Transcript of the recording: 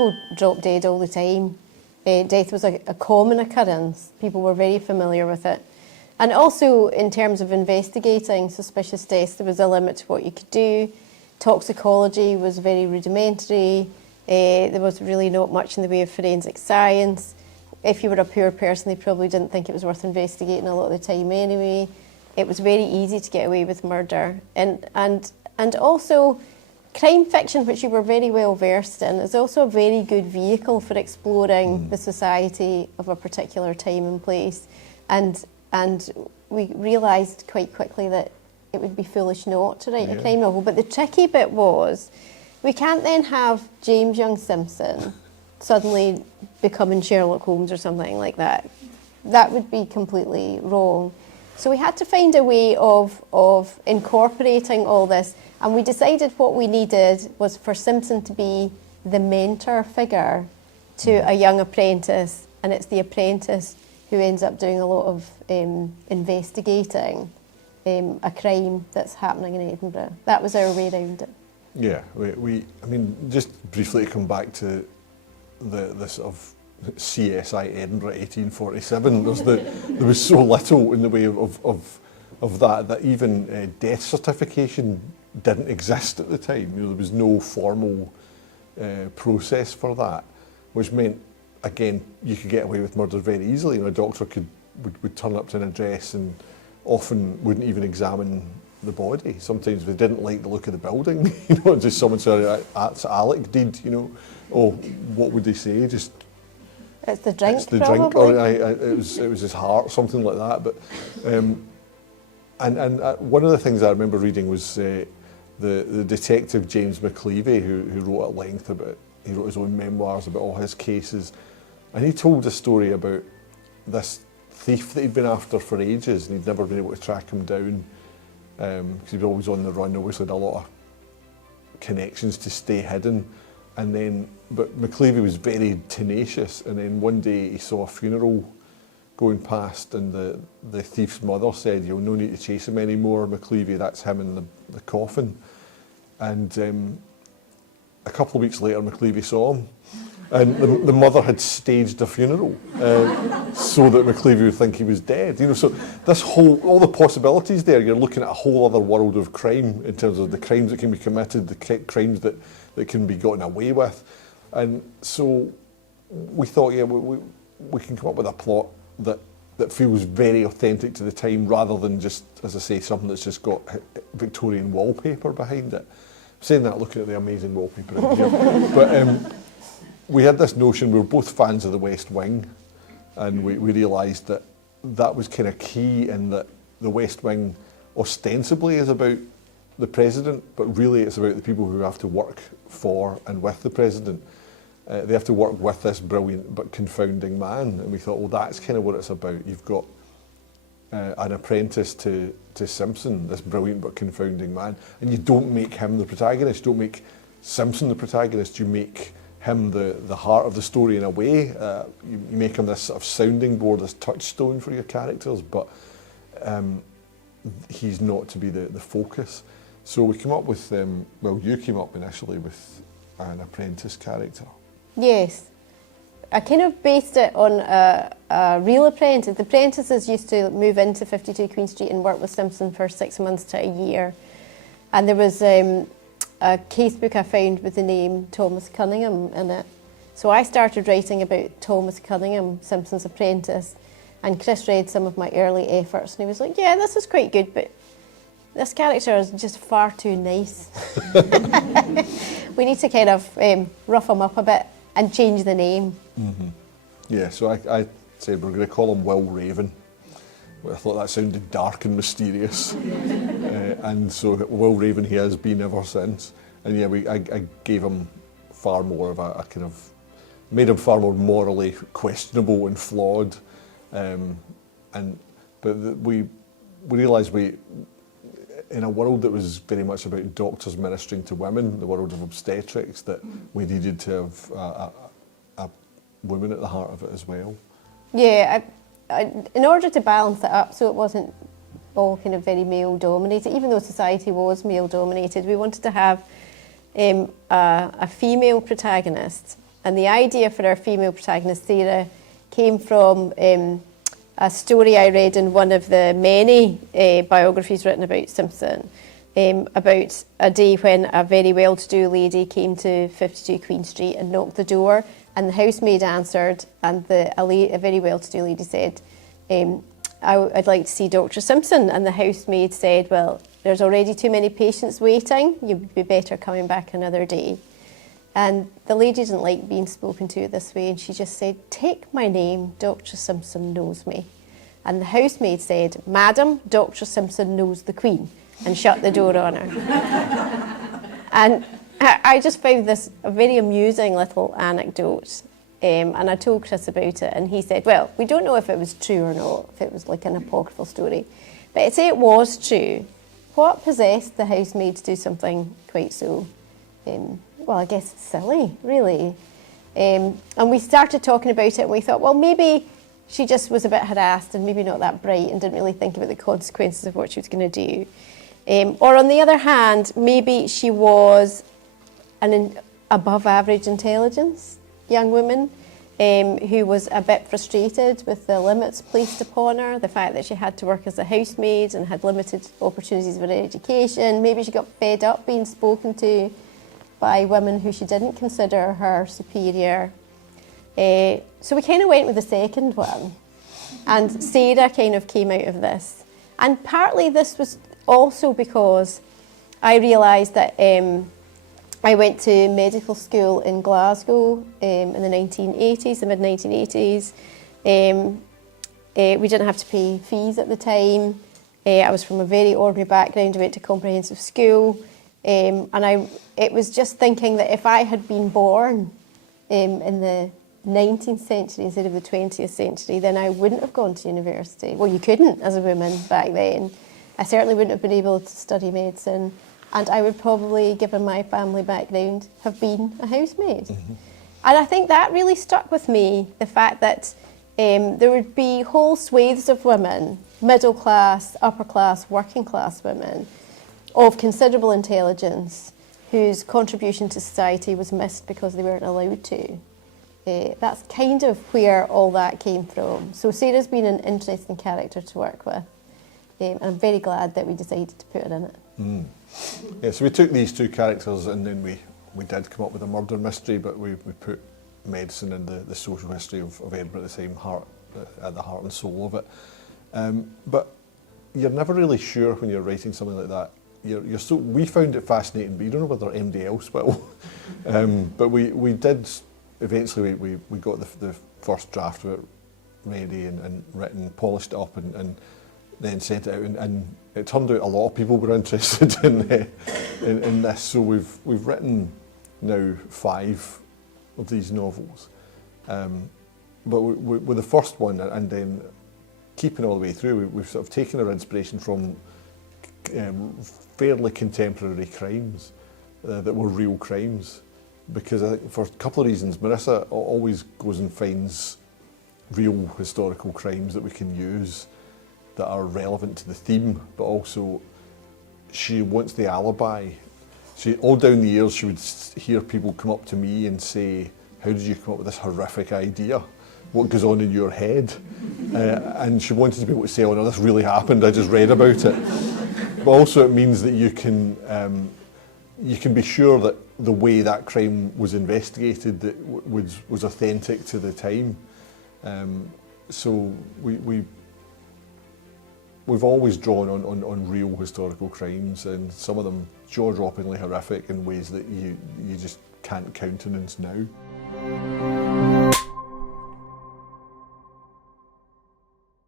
people dropped dead all the time. Death was a common occurrence. People were very familiar with it. And also, in terms of investigating suspicious deaths, there was a limit to what you could do. Toxicology was very rudimentary. There was really not much in the way of forensic science. If you were a poor person, they probably didn't think it was worth investigating a lot of the time anyway. It was very easy to get away with murder. And also, crime fiction, which you were very well versed in, is also a very good vehicle for exploring the society of a particular time and place. And we realised quite quickly that it would be foolish not to write a crime novel. But the tricky bit was, we can't then have James Young Simpson suddenly becoming Sherlock Holmes or something like that. That would be completely wrong. So we had to find a way of incorporating all this. And we decided what we needed was for Simpson to be the mentor figure to a young apprentice. And it's the apprentice who ends up doing a lot of investigating a crime that's happening in Edinburgh. That was our way around it. Yeah, I mean, just briefly to come back to the sort of CSI Edinburgh 1847, there was so little in the way of that even death certification didn't exist at the time. You know, there was no formal process for that, which meant, again, you could get away with murder very easily. You know, a doctor would turn up to an address and often wouldn't even examine the body. Sometimes they didn't like the look of the building. You know, just someone said, "That's Alec did." You know, oh, what would they say? Just it's the drink. It's the probably. drink, or it was his heart, something like that. But and one of the things I remember reading was the detective James McCleavey, who wrote at length about. He wrote his own memoirs about all his cases, and he told a story about this thief that he'd been after for ages, and he'd never been able to track him down because he'd always on the run. Obviously, had a lot of connections to stay hidden, but McCleavey was very tenacious. And then one day he saw a funeral going past, and the thief's mother said, "You'll no need to chase him anymore, McCleavey. That's him in the coffin." And a couple of weeks later, McCleavey saw him, and the mother had staged a funeral so that McCleavey would think he was dead. You know, so all the possibilities there. You're looking at a whole other world of crime in terms of the crimes that can be committed, the crimes that can be gotten away with, and so we thought, yeah, we can come up with a plot that feels very authentic to the time, rather than just, as I say, something that's just got Victorian wallpaper behind it. Saying that, looking at the amazing wallpaper in here. But we had this notion, we were both fans of the West Wing, and we realised that was kind of key, in that the West Wing ostensibly is about the president, but really it's about the people who have to work for and with the president. They have to work with this brilliant but confounding man, and we thought, well, that's kind of what it's about. You've got an apprentice to Simpson, this brilliant but confounding man, and you don't make him the protagonist, you don't make Simpson the protagonist, you make him the heart of the story in a way. You make him this sort of sounding board, this touchstone for your characters, but he's not to be the focus. So we came up with, you came up initially with an apprentice character. Yes. I kind of based it on a real apprentice. The apprentices used to move into 52 Queen Street and work with Simpson for 6 months to a year. And there was a casebook I found with the name Thomas Cunningham in it. So I started writing about Thomas Cunningham, Simpson's apprentice, and Chris read some of my early efforts and he was like, yeah, this is quite good, but this character is just far too nice. We need to kind of rough him up a bit and change the name. Mm-hmm. Yeah, so I said we're going to call him Will Raven. I thought that sounded dark and mysterious. And so Will Raven he has been ever since. And yeah, I gave him far more of a kind of, made him far more morally questionable and flawed. But we realised in a world that was very much about doctors ministering to women, the world of obstetrics, that we needed to have a woman at the heart of it as well. Yeah, in order to balance it up so it wasn't all kind of very male-dominated, even though society was male-dominated, we wanted to have a female protagonist And the idea for our female protagonist, Sarah, came from a story I read in one of the many biographies written about Simpson, about a day when a very well-to-do lady came to 52 Queen Street and knocked the door, and the housemaid answered, and a very well-to-do lady said, I'd like to see Dr. Simpson. And the housemaid said, well, there's already too many patients waiting, you'd be better coming back another day. And the lady didn't like being spoken to this way, and she just said, take my name, Dr. Simpson knows me. And the housemaid said, Madam, Dr. Simpson knows the Queen, and shut the door on her. And I just found this a very amusing little anecdote, and I told Chris about it, and he said, well, we don't know if it was true or not, if it was like an apocryphal story, but say it was true. What possessed the housemaid to do something quite so, well, I guess silly, really? And we started talking about it, and we thought, well, maybe she just was a bit harassed and maybe not that bright and didn't really think about the consequences of what she was going to do. Or on the other hand, maybe she was an above average intelligence young woman who was a bit frustrated with the limits placed upon her, the fact that she had to work as a housemaid and had limited opportunities for education. Maybe she got fed up being spoken to by women who she didn't consider her superior. So we kind of went with the second one. And Sarah kind of came out of this. And partly this was also because I realised that I went to medical school in Glasgow in the 1980s, the mid-1980s. We didn't have to pay fees at the time. I was from a very ordinary background. I went to comprehensive school. It was just thinking that if I had been born in the 19th century instead of the 20th century, then I wouldn't have gone to university. Well, you couldn't as a woman back then. I certainly wouldn't have been able to study medicine, and I would probably, given my family background, have been a housemaid. Mm-hmm. And I think that really stuck with me, the fact that there would be whole swathes of women, middle class, upper class, working class women, of considerable intelligence, whose contribution to society was missed because they weren't allowed to. That's kind of where all that came from. So Sarah's been an interesting character to work with. And I'm very glad that we decided to put her in it. Mm. Yeah, so we took these two characters and then we did come up with a murder mystery, but we put medicine and the social history of Edinburgh at the same at the heart and soul of it. But you're never really sure when you're writing something like that. We found it fascinating, but you don't know whether anybody else will. But we did, eventually we got the first draft of it ready and written, polished it up and then sent it out, and it turned out a lot of people were interested in this. So we've written now 5 of these novels, but with the first one, and then keeping all the way through, we've sort of taken our inspiration from fairly contemporary crimes that were real crimes, because I think for a couple of reasons, Marissa always goes and finds real historical crimes that we can use that are relevant to the theme, but also she wants the alibi. All down the years she would hear people come up to me and say, how did you come up with this horrific idea? What goes on in your head? And she wanted to be able to say, oh no, this really happened, I just read about it. But also it means that you can be sure that the way that crime was investigated that was authentic to the time. So we've always drawn on real historical crimes, and some of them jaw-droppingly horrific in ways that you just can't countenance now.